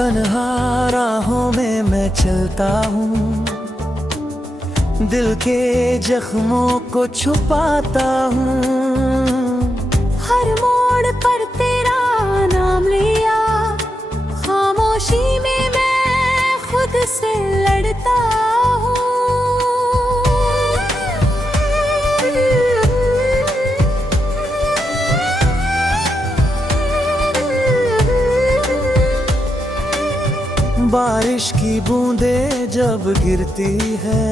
तन्हा राहों में मैं चलता हूँ, दिल के जख्मों को छुपाता हूँ। हर मोड़ पर तेरा नाम लिया, खामोशी में मैं खुद से लड़ता हूँ। बारिश की बूंदें जब गिरती है,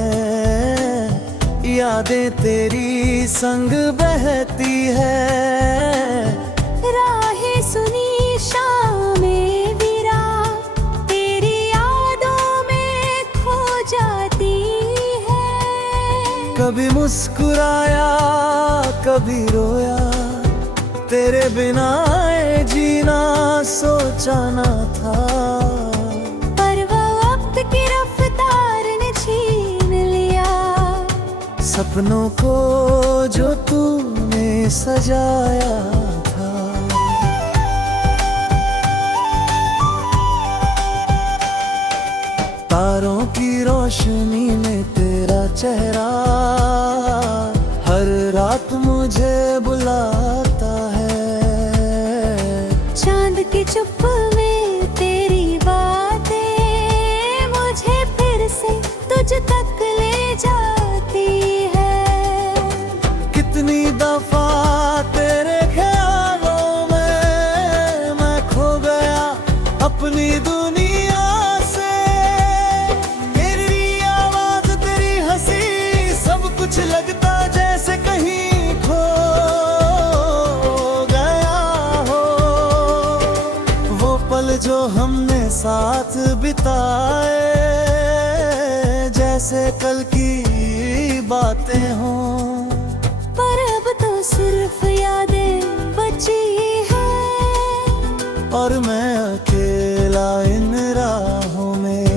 यादें तेरी संग बहती है। राहें सुनी शामें वीरा, तेरी यादों में खो जाती है। कभी मुस्कुराया कभी रोया, तेरे बिना ये जीना सोचा न था। सपनों को जो तूने सजाया था, तारों की रोशनी में तेरा चेहरा हर रात मुझे बुलाता है। चांद की चुप में तेरी बातें मुझे फिर से तुझ तक ले जाती है। कितनी दफा तेरे ख्यालों में मैं खो गया अपनी दुनिया से। तेरी आवाज तेरी हंसी सब कुछ लगता जैसे कहीं खो गया हो। वो पल जो हमने साथ बिताए जैसे कल की बातें हों, पर अब तो सिर्फ यादें बची हैं। और मैं अकेला इन राहों में।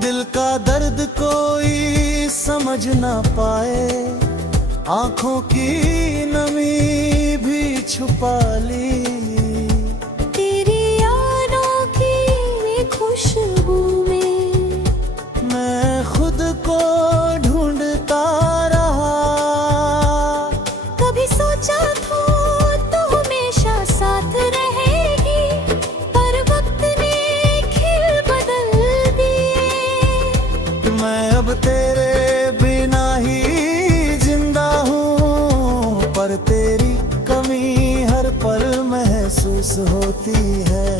दिल का दर्द कोई समझ ना पाए, आंखों की नमी भी छुपा ली। खुशबू में मैं खुद को ढूंढता रहा। कभी सोचा था तो हमेशा साथ रहेगी, पर वक्त ने खिल बदल दिए। मैं अब तेरे बिना ही जिंदा हूँ, पर तेरी कमी हर पल महसूस होती है।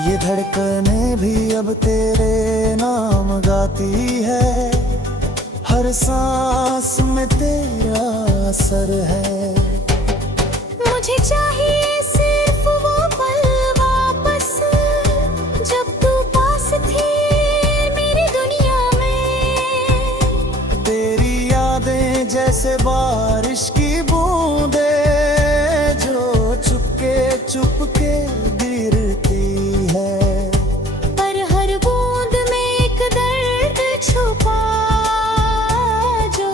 ये धड़कनें भी अब तेरे नाम गाती है, हर सांस में तेरा असर है। मुझे चाहिए सिर्फ वो पल वापस, जब तू पास थी मेरी दुनिया में। तेरी यादें जैसे बारिश की बूंदें जो चुपके चुपके गिरती है। पर हर बूंद में एक दर्द छुपा, जो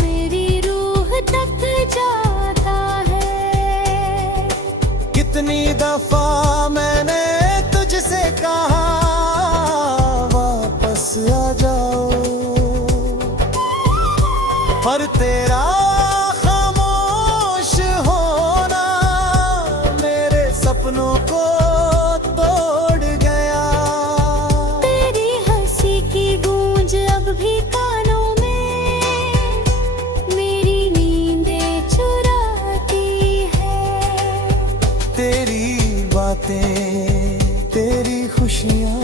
मेरी रूह तक जाता है। कितनी दफा मैंने तुझसे कहा वापस आ जाओ, पर तेरा खामोश होना मेरे सपनों को तोड़ गया। तेरी हंसी की गूंज अब भी कानों में मेरी नींदें चुराती है। तेरी बातें तेरी खुशियाँ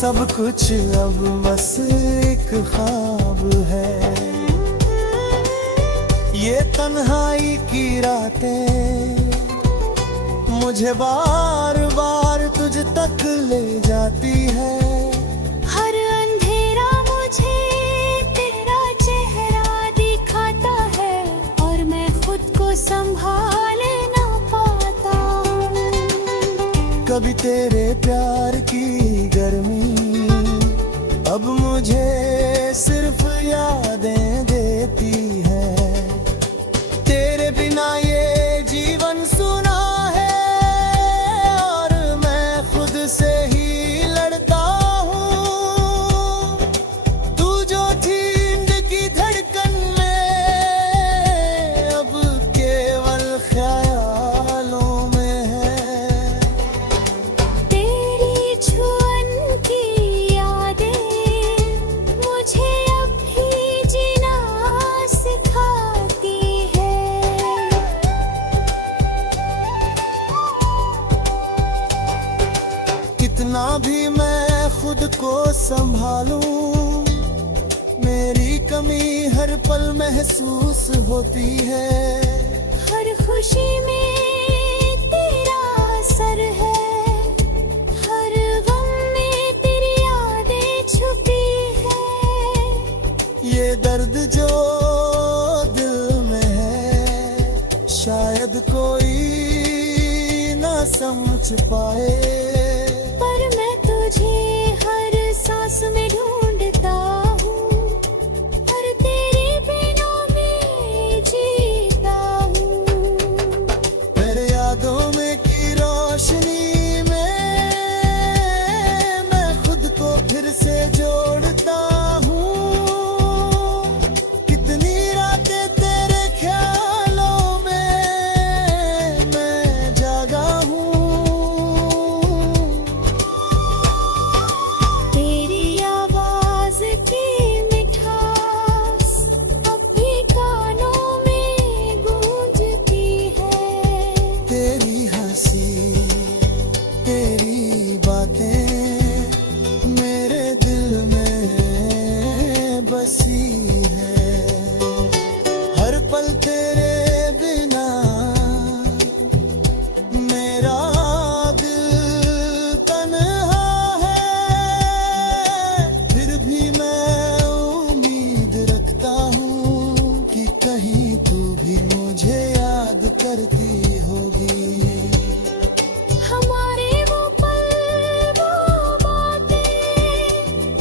सब कुछ अब बस एक ख्वाब है। ये तन्हाई की रातें मुझे बार बार तुझ तक ले जाती है। हर अंधेरा मुझे तेरा चेहरा दिखाता है, और मैं खुद को संभाल ना पाता। कभी तेरे प्यार की गर्मी अब मुझे महसूस होती है। हर खुशी में तेरा असर है, हर गम में तेरी यादें छुपी है। ये दर्द जो दिल में है शायद कोई ना समझ पाए, पर मैं तुझे हर सांस में ढूंढता हूँ, हर तेरे बिना मैं जीता हूँ। तेरे यादों में की रोशनी में मैं खुद को फिर से जोड़ता हूँ। कितनी रातें तेरे ख्यालों में मैं जागा हूँ। तेरी आवाज की मिठास अब भी कानों में गूंजती है। तेरी हंसी तेरी बातें मेरे दिल में बसी है। हर पल तेरे बिना मेरा दिल तन्हा है। फिर भी मैं उम्मीद रखता हूँ कि कहीं तू भी मुझे याद करती होगी। हमारे वो पल वो बातें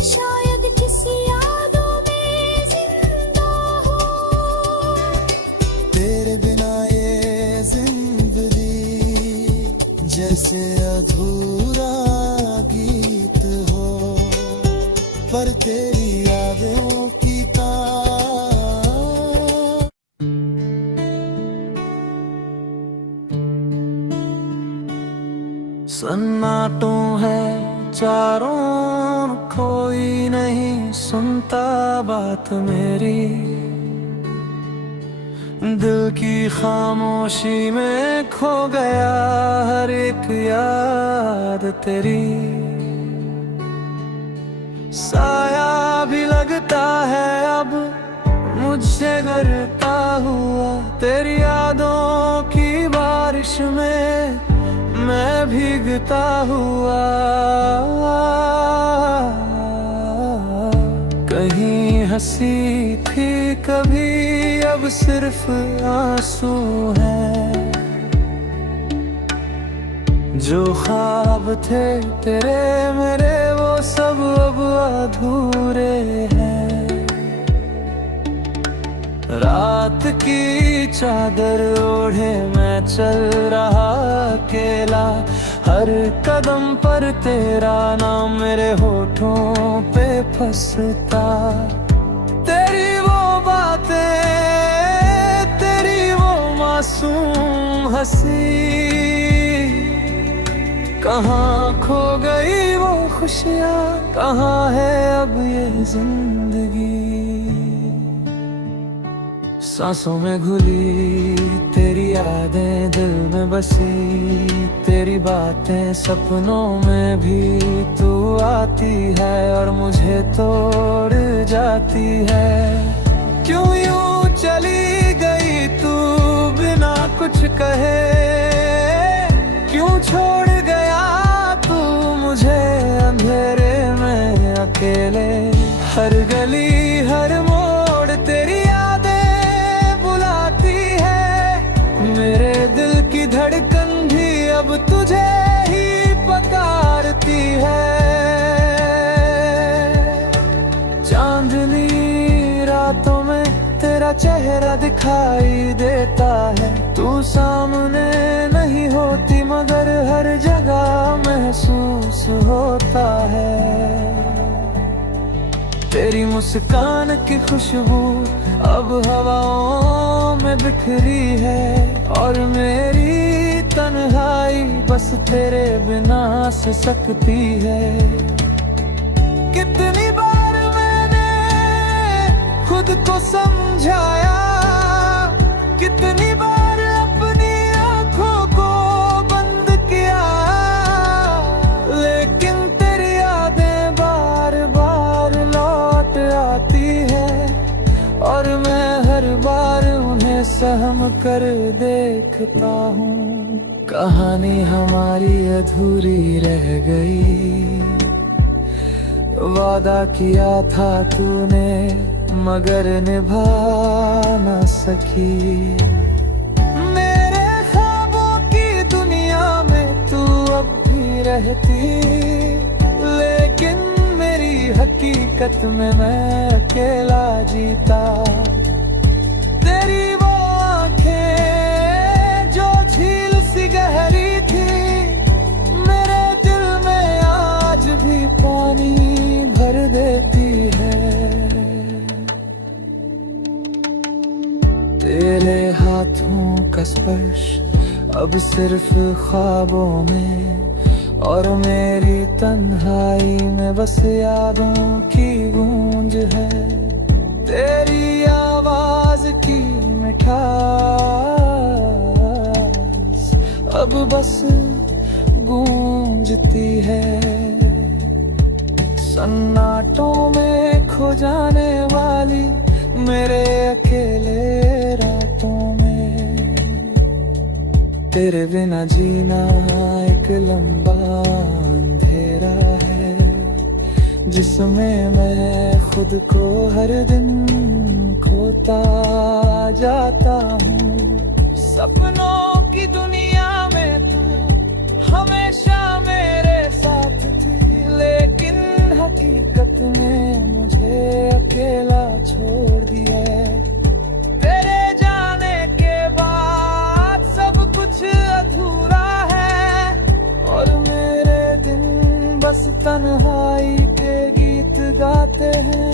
शायद किसी यादों में जिंदा हो। तेरे बिना ये जिंदगी जैसे अधूरा गीत हो, पर तेरी यादों की तार सन्नाटों है चारों ओर, कोई नहीं सुनता बात मेरी। दिल की खामोशी में खो गया हर एक याद तेरी। साया भी लगता है अब मुझसे डरता हुआ, तेरी यादों की बारिश में मैं भीगता हुआ। कहीं हंसी थी कभी अब सिर्फ आंसू है। जो ख्वाब थे तेरे मेरे वो सब अब अधूरे हैं। रात की चादर ओढ़े मैं चल रहा अकेला, हर कदम पर तेरा नाम मेरे होठों पे फंसता। तेरी वो बातें तेरी वो मासूम हंसी, कहाँ खो गई वो खुशियाँ, कहाँ है अब ये जिंदगी। सांसों में घुली तेरी यादें दिल में बसी, तेरी बातें सपनों में भी तू आती है और मुझे तोड़ जाती है। क्यों यूं चली गई तू बिना कुछ कहे, क्यों छोड़ गया तू मुझे अंधेरे में अकेले। हर गली हर मोड़ तेरी मेरे दिल की धड़कन भी अब तुझे ही पुकारती है। चांदनी रातों में तेरा चेहरा दिखाई देता है, तू सामने नहीं होती मगर हर जगह महसूस होता है। तेरी मुस्कान की खुशबू अब हवाओं में बिखरी है और मेरी तन्हाई बस तेरे बिना से सकती है। कितनी बार मैंने खुद को समझाया, कितनी बार अपनी आंखों को बंद किया, लेकिन तेरी यादें बार बार लौट आती है और मैं में सहम कर देखता हूँ, कहानी हमारी अधूरी रह गई। वादा किया था तूने मगर निभा न सकी। मेरे ख्वाबों की दुनिया में तू अब भी रहती, लेकिन मेरी हकीकत में मैं अकेला जीता। तेरी वो आंखें जो झील सी गहरी थी, मेरे दिल में आज भी पानी भर देती है। तेरे हाथों का स्पर्श अब सिर्फ ख्वाबों में, और मेरी तन्हाई में बस यादों की गूंज है। तेरी आवाज की मिठास अब बस गूंजती है। सन्नाटों में खो जाने वाली मेरे अकेले रातों में, तेरे बिना जीना एक लंबा अंधेरा है, जिसमें मैं खुद को हर दिन खोता जाता हूँ। सपनों की दुनिया में तू हमेशा मेरे साथ थी, लेकिन हकीकत में मुझे अकेला छोड़ दिया। तेरे जाने के बाद सब कुछ अधूरा है, और मेरे दिन बस तन्हाई के गीत गाते हैं।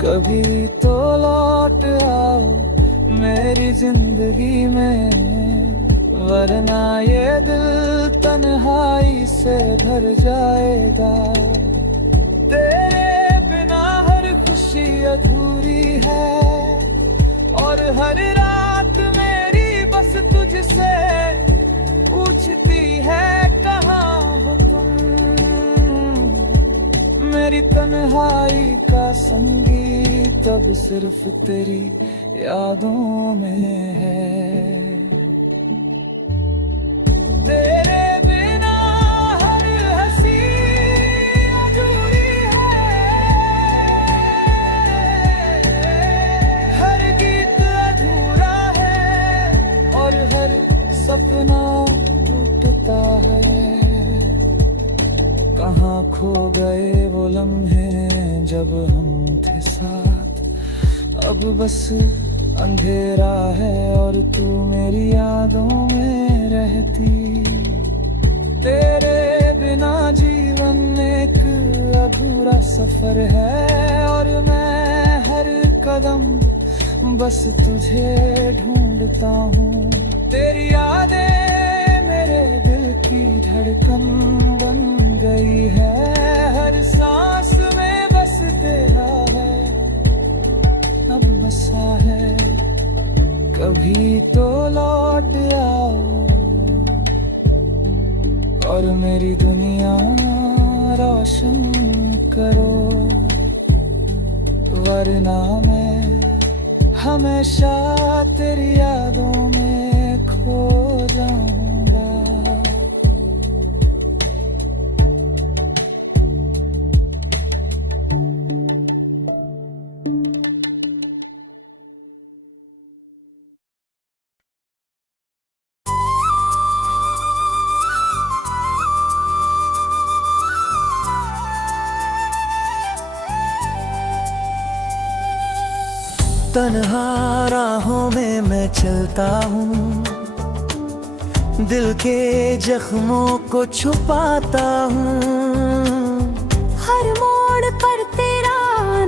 कभी तो लौट आओ मेरी जिंदगी में, वरना ये दिल तन्हाई से भर जाएगा। तेरे बिना हर खुशी अधूरी है, और हर रात मेरी बस तुझसे पूछती है कहाँ हो तुम। मेरी तन्हाई का संगीत अब सिर्फ तेरी यादों में है। तेरे बिना हर हंसी अधूरी है, हर गीत अधूरा है, और हर सपना टूटता है। कहाँ खो गए वो लम्हे जब हम थे साथ, अब बस अंधेरा है और तू मेरी यादों में रहती। तेरे बिना जीवन एक अधूरा सफर है, और मैं हर कदम बस तुझे ढूंढता हूँ। तेरी यादें मेरे दिल की धड़कन बन गई है, हर सांस में बस तेरा है अब बसा है। कभी तो लौट आओ और मेरी दुनिया रोशन करो, वरना मैं हमेशा तेरी यादों में खो जाऊंगा। तन्हा राहों में मैं चलता हूँ, दिल के जख्मों को छुपाता हूँ। हर मोड़ पर तेरा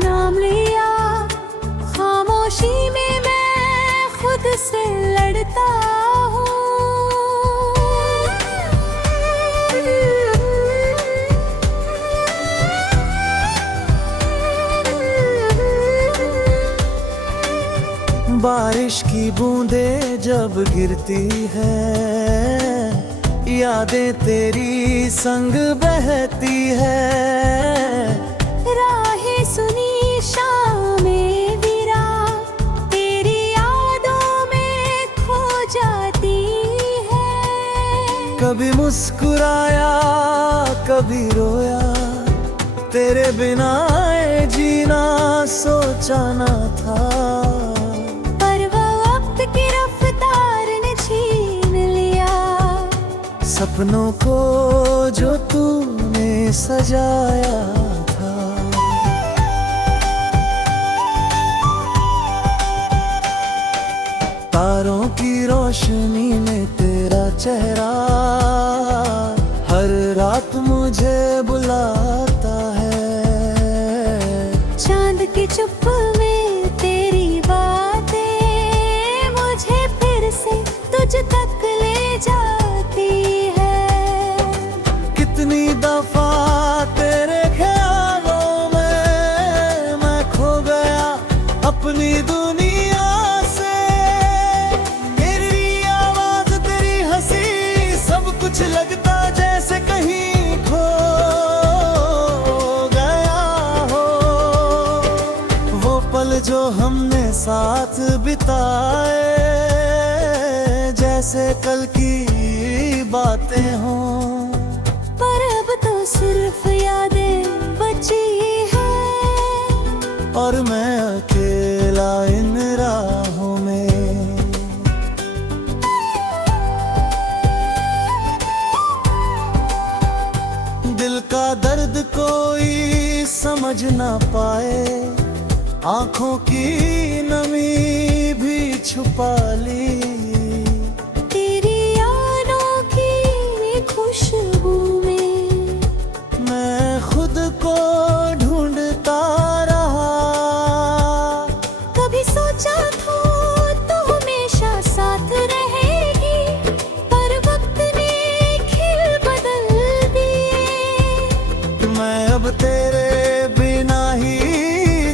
नाम लिया, खामोशी में मैं खुद से लड़ता हूँ। बारिश की बूंदें जब गिरती है, यादें तेरी संग बहती है। राहें सुनी शामें विरा, तेरी यादों में कभी मुस्कुराया कभी रोया, तेरे बिना ये जीना सोचा न था। पर वो वक्त की रफ्तार ने छीन लिया सपनों को जो तूने सजाया था। तारों की रोशनी में तेरा चेहरा हर रात मुझे बुलाता है। चांद की चुप में तेरी बातें मुझे फिर से तुझ तक ले जाती है। कितनी दफा तेरे ख्यालों में मैं खो गया अपनी दुनिया से। तेरी आवाज तेरी हंसी सब कुछ लगता जैसे कहीं खो गया हो। वो पल जो हमने साथ बिताए जैसे कल की बातें हों। पर अब तो सिर्फ यादें बची हैं और मैं अकेला इन राहों में। दिल का दर्द कोई समझ ना पाए, आंखों की नमी भी छुपा ली। तेरी यादों की खुशबू में मैं खुद को ढूंढता रहा। कभी सोचा था तो हमेशा साथ रहेगी, पर वक्त ने खिल बदल दिए। मैं अब तेरे बिना ही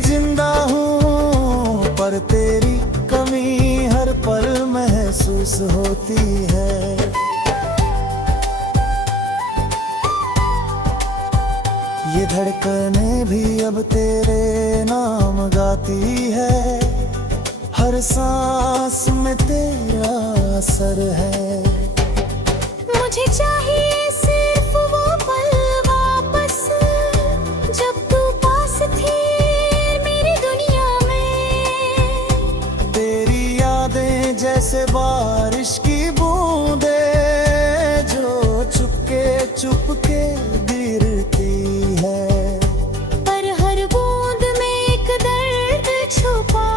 जिंदा हूँ, पर तेरी कमी हर पल महसूस होती है। ये धड़कनें भी अब तेरे नाम गाती है। हर सांस में तेरा असर है। मुझे चाहिए सिर्फ वो पल वापस, जब तू पास थी मेरी दुनिया में। तेरी यादें जैसे बारिश की बूंदे जो चुपके चुपके गिरती है। पर हर बूंद में एक दर्द छुपा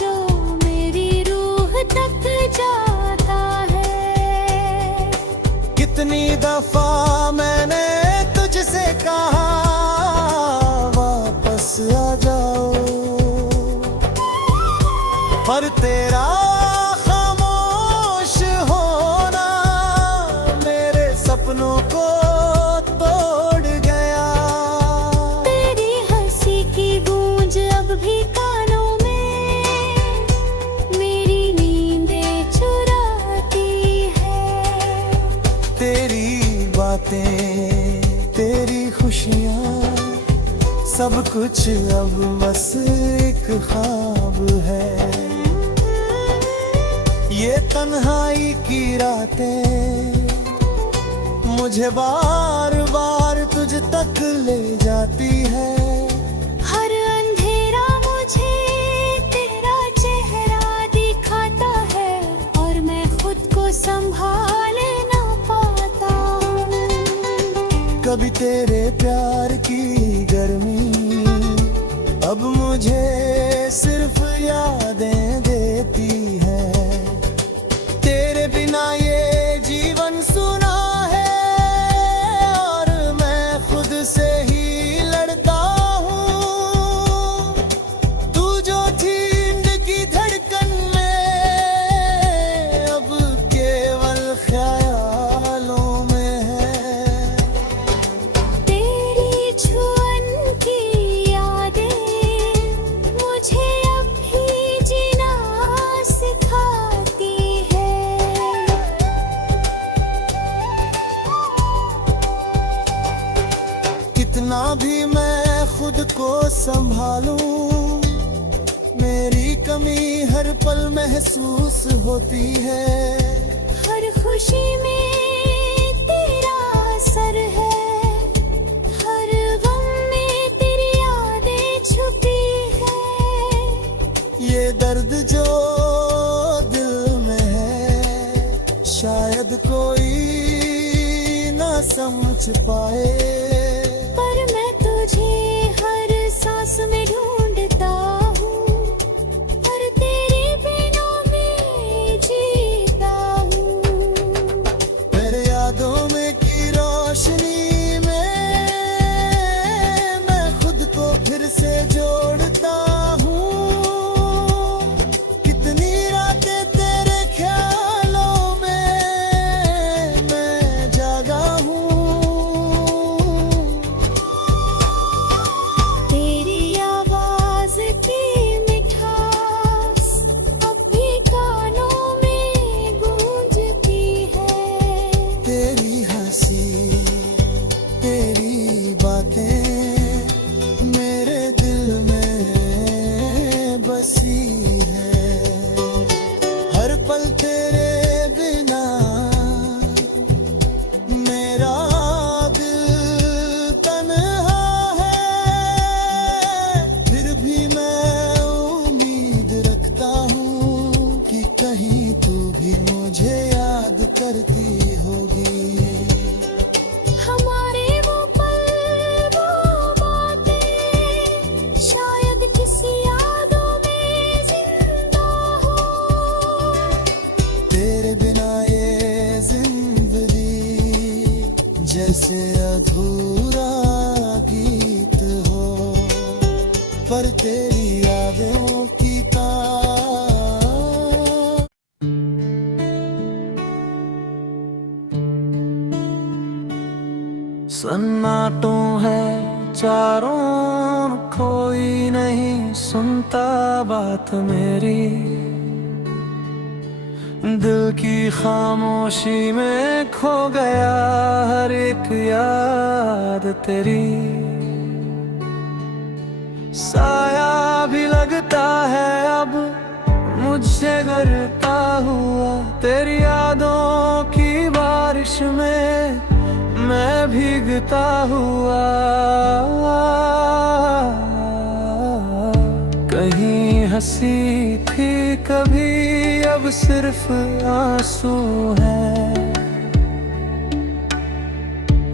जो मेरी रूह तक जाता है। कितनी दफा मैंने तुझसे कहा वापस आ जाओ, पर तेरा खामोश होना मेरे सपनों को तोड़ गया। तेरी हंसी की गूंज अब भी कानों में मेरी नींदें चुराती है। तेरी बातें तेरी खुशियाँ सब कुछ अब बस एक ख्वाब है। ये तन्हाई की रातें मुझे बार बार तुझ तक ले जाती है। हर अंधेरा मुझे तेरा चेहरा दिखाता है, और मैं खुद को संभाल ना पाता। कभी तेरे प्यार की गर्मी अब मुझे सिर्फ यादें देती है। तेरे बिना ये जीवन सुना है और मैं खुद से ही लड़ता हूँ। तू जो थी दिल की धड़कन में अब केवल ख्यालों में है। तेरी छुअन की यादें मुझे अब भी जीना सिखाती है। कितना भी मैं खुद को संभालूं, मेरी कमी हर पल महसूस होती है। हर खुशी में तेरा असर है, हर गम में तेरी यादें छुपी है। ये दर्द जो दिल में है शायद कोई ना समझ पाए, पर मैं तुझे हर सांस में ढूंढता हूँ, हर तेरे बिना मैं जीता हूँ। तेरे यादों में की रोशनी में मैं खुद को फिर से जोड़ता हूँ। कितनी रातें तेरे ख्यालों में मैं जागा हूँ। तेरी आवाज की मिठास अब भी कानों में गूंजती है। तेरी हंसी तेरी बातें मेरे दिल में बसी है। हर पल तेरे बिना मेरा दिल तन्हा है। फिर भी मैं उम्मीद रखता हूँ कि कहीं तू भी मुझे याद करती होगी। हमारे वो पल वो बातें शायद किसी यादों में जिंदा हो। तेरे बिना ये जिंदगी जैसे अधूरा गीत हो, पर तेरी यादों की तार सन्नाटों है चारों ओर, कोई नहीं सुनता बात मेरी। दिल की खामोशी में खो गया हर एक याद तेरी। साया भी लगता है अब मुझसे डरता हुआ, तेरी यादों की बारिश में मैं भीगता हुआ। कहीं हंसी थी कभी अब सिर्फ आंसू है।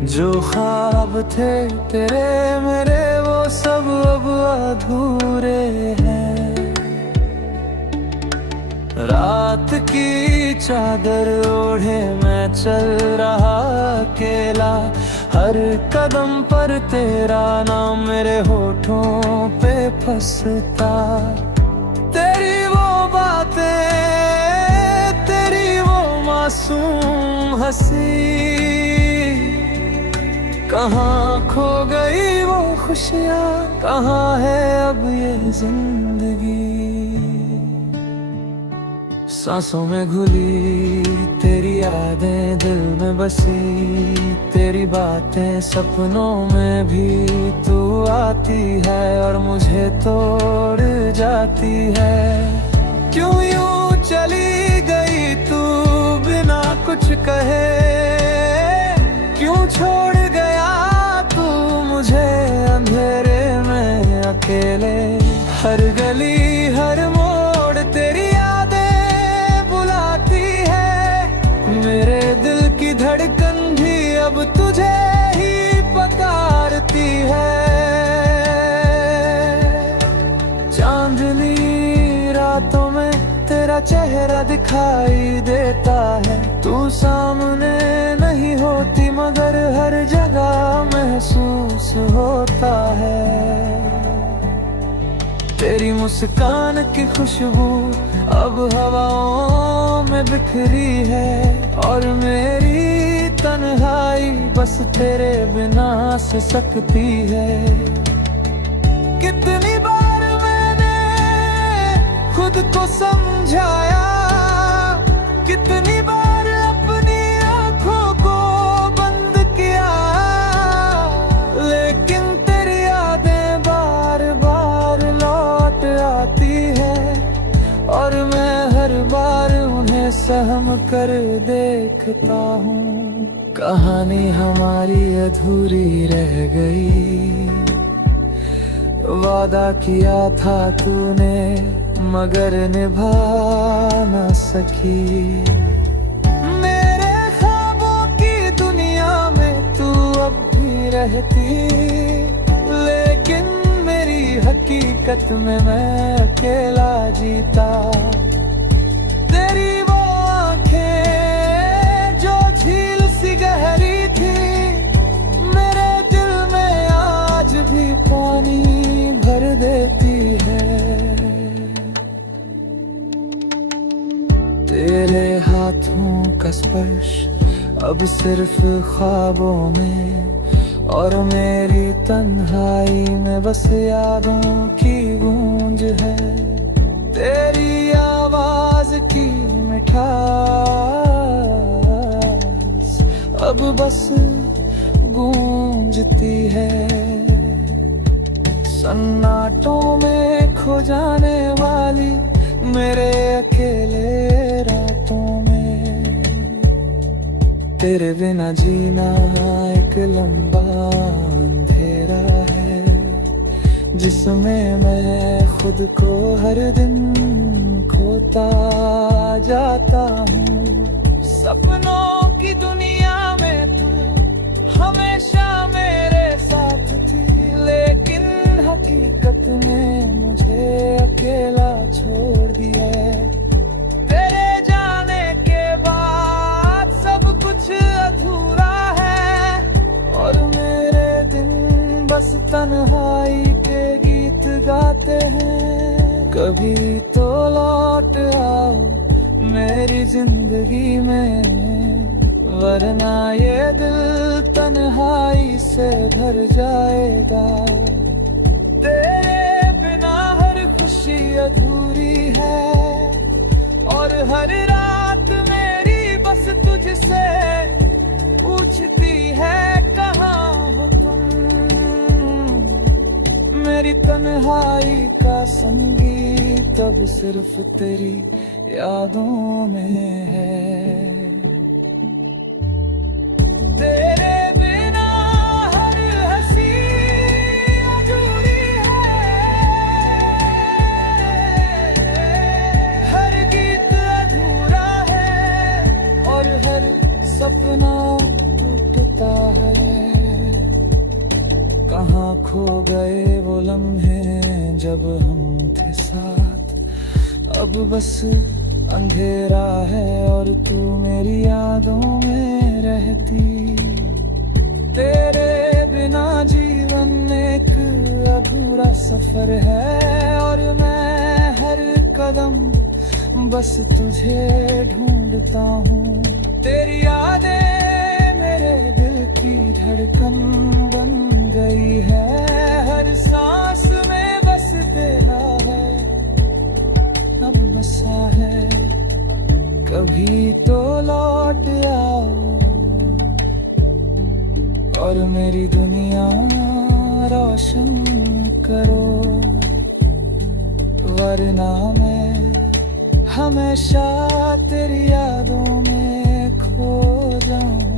जो ख्वाब थे तेरे मेरे वो सब अब अधूरे हैं। रात की चादर ओढ़े मैं चल रहा अकेला, हर कदम पर तेरा नाम मेरे होठों पे फंसता। तेरी वो बातें तेरी वो मासूम हंसी, कहाँ खो गई वो खुशियाँ, कहाँ है अब ये जिंदगी। सांसों में घुली तेरी यादें दिल में बसी, तेरी बातें सपनों में भी तू आती है और मुझे तोड़ जाती है। क्यों यूं चली गई तू बिना कुछ कहे, क्यों छोड़ गया तू मुझे अंधेरे में अकेले। हर गली हर मोड़ तेरी यादें बुलाती है, मेरे दिल की धड़कन भी अब तुझे ही पुकारती है। चांदनी रातों में तेरा चेहरा दिखाई देता है, तू सामने नहीं होती मगर हर जगह महसूस होता है। तेरी मुस्कान की खुशबू अब हवाओं में बिखरी है, और मेरी तन्हाई बस तेरे बिना से सकती है। कितनी बार मैंने खुद को समझाया, कितनी बार अपनी आंखों को बंद किया, लेकिन तेरी यादें बार बार लौट आती है और मैं हर बार उन्हें सहम कर देखता हूँ। कहानी हमारी अधूरी रह गई, वादा किया था तूने मगर निभा न सकी। मेरे ख्वाबों की दुनिया में तू अब भी रहती, लेकिन मेरी हकीकत में मैं अकेला जीता। तेरी वो आंखें जो झील सी गहरी थी, मेरे दिल में आज भी पानी भर देती है। तेरे हाथों का स्पर्श अब सिर्फ ख्वाबों में, और मेरी तन्हाई में बस यादों की गूंज है। तेरी आवाज की मिठास अब बस गूंजती है। सन्नाटों में खो जाने वाली मेरे अकेले रातों में, तेरे बिना जीना एक लंबा अंधेरा है, जिसमें मैं खुद को हर दिन खोता जाता हूँ। सपनों की दुनिया में तू हमेशा मेरे साथ थी, लेकिन हकीकत में मुझे अकेला छोड़ दिया। तेरे जाने के बाद सब कुछ अधूरा है, और मेरे दिन बस तन्हाई के गीत गाते हैं। कभी तो लौट आओ मेरी जिंदगी में, वरना ये दिल तन्हाई से भर जाएगा। तेरे बिना हर खुशी अधूरी है, और हर रात मेरी बस तुझसे पूछती है कहाँ हो तुम। मेरी तन्हाई का संगीत अब सिर्फ तेरी यादों में है। तेरे बिना हर हंसी अधूरी है, हर गीत अधूरा है, और हर सपना टूटता है। कहाँ खो गए वो लम्हे जब हम थे साथ, अब बस अंधेरा है और तू मेरी यादों में रहती। तेरे बिना जीवन एक अधूरा सफर है, और मैं हर कदम बस तुझे ढूंढता हूँ। तेरी यादें मेरे दिल की धड़कन बन गई है, हर सांस में बस तेरा है अब बसा है। कभी तो लौट आओ और मेरी दुनिया रोशन करो, वरना मैं हमेशा तेरी यादों में खो जाऊं।